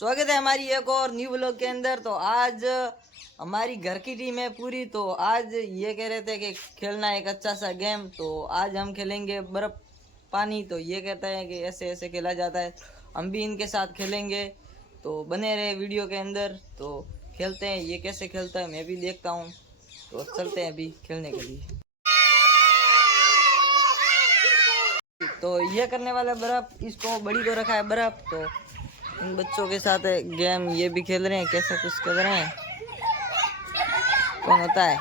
स्वागत है हमारी एक और न्यू व्लॉग के अंदर। तो आज हमारी घर की टीम है पूरी। तो आज ये कह रहे थे कि खेलना है एक अच्छा सा गेम। तो आज हम खेलेंगे बर्फ पानी। तो ये कहता है कि ऐसे ऐसे खेला जाता है, हम भी इनके साथ खेलेंगे। तो बने रहे वीडियो के अंदर। तो खेलते हैं, ये कैसे खेलता है मैं भी देखता हूँ। तो चलते हैं अभी खेलने के लिए। तो ये करने वाला बर्फ, इसको बड़ी को रखा है बर्फ। तो इन बच्चों के साथ गेम ये भी खेल रहे हैं, कैसे कुछ कर रहे हैं, कौन होता है।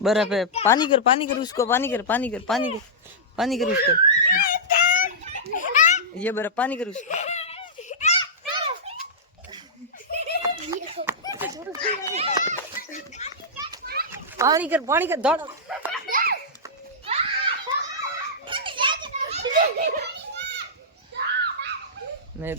बर्फ है, पानी कर उसको, पानी कर उसको। ये बर्फ पानी कर उसको। पानी कर दौड़। मैं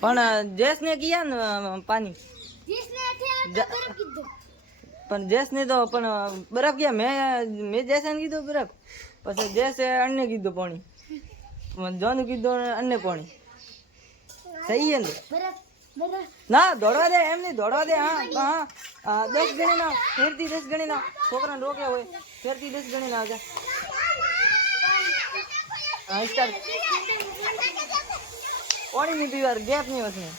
પણ જેસને કિયા ને પાણી પણ જેસને તો પણ બરફ કિયા મેં જેસને કીધું બરફ, પછી જેસે અન્ને કીધું પાણી, જોનું કીધું અન્ને પાણી। સહી है ना? दौड़वा दे, एम नहीं दौड़वा दे। हाँ हाँ 10 गणी ना, फेरती 10 गणी ना, छोकरा रोके हुए फेरती 10 गणी ना। आजा हाँ स्टार्ट। पानी नहीं पीवार, गैप नहीं उसमें।